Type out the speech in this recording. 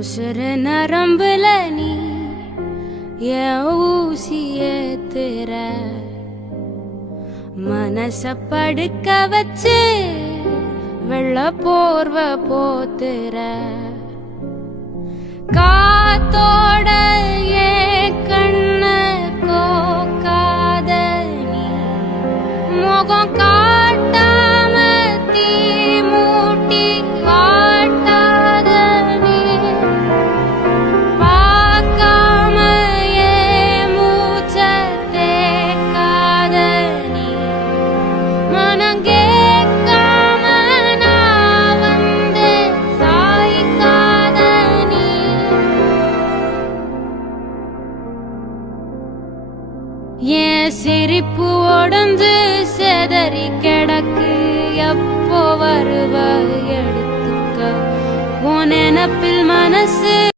உசுர நரம்புல நீ என் ஊசிய ஏத்துற, மனச படுக்க வச்சு வெள்ள போர்வ போத்துற, காத்தோட ஏன் கண்ண கோக்காத நீ, முகம் காட்டாம தீ மூட்டி வாட்டாத நீ, பார்க்காம ஏன் மூச்ச தேக்காத நீ, மனம் கேட்காம நான் வந்து சாய்க்காத நீ. என் சிரிப்பு உடஞ்சு செதறி கிடக்கு, எப்போ வருவ எடுத்துக்க, உன் நினப்பில் மனசு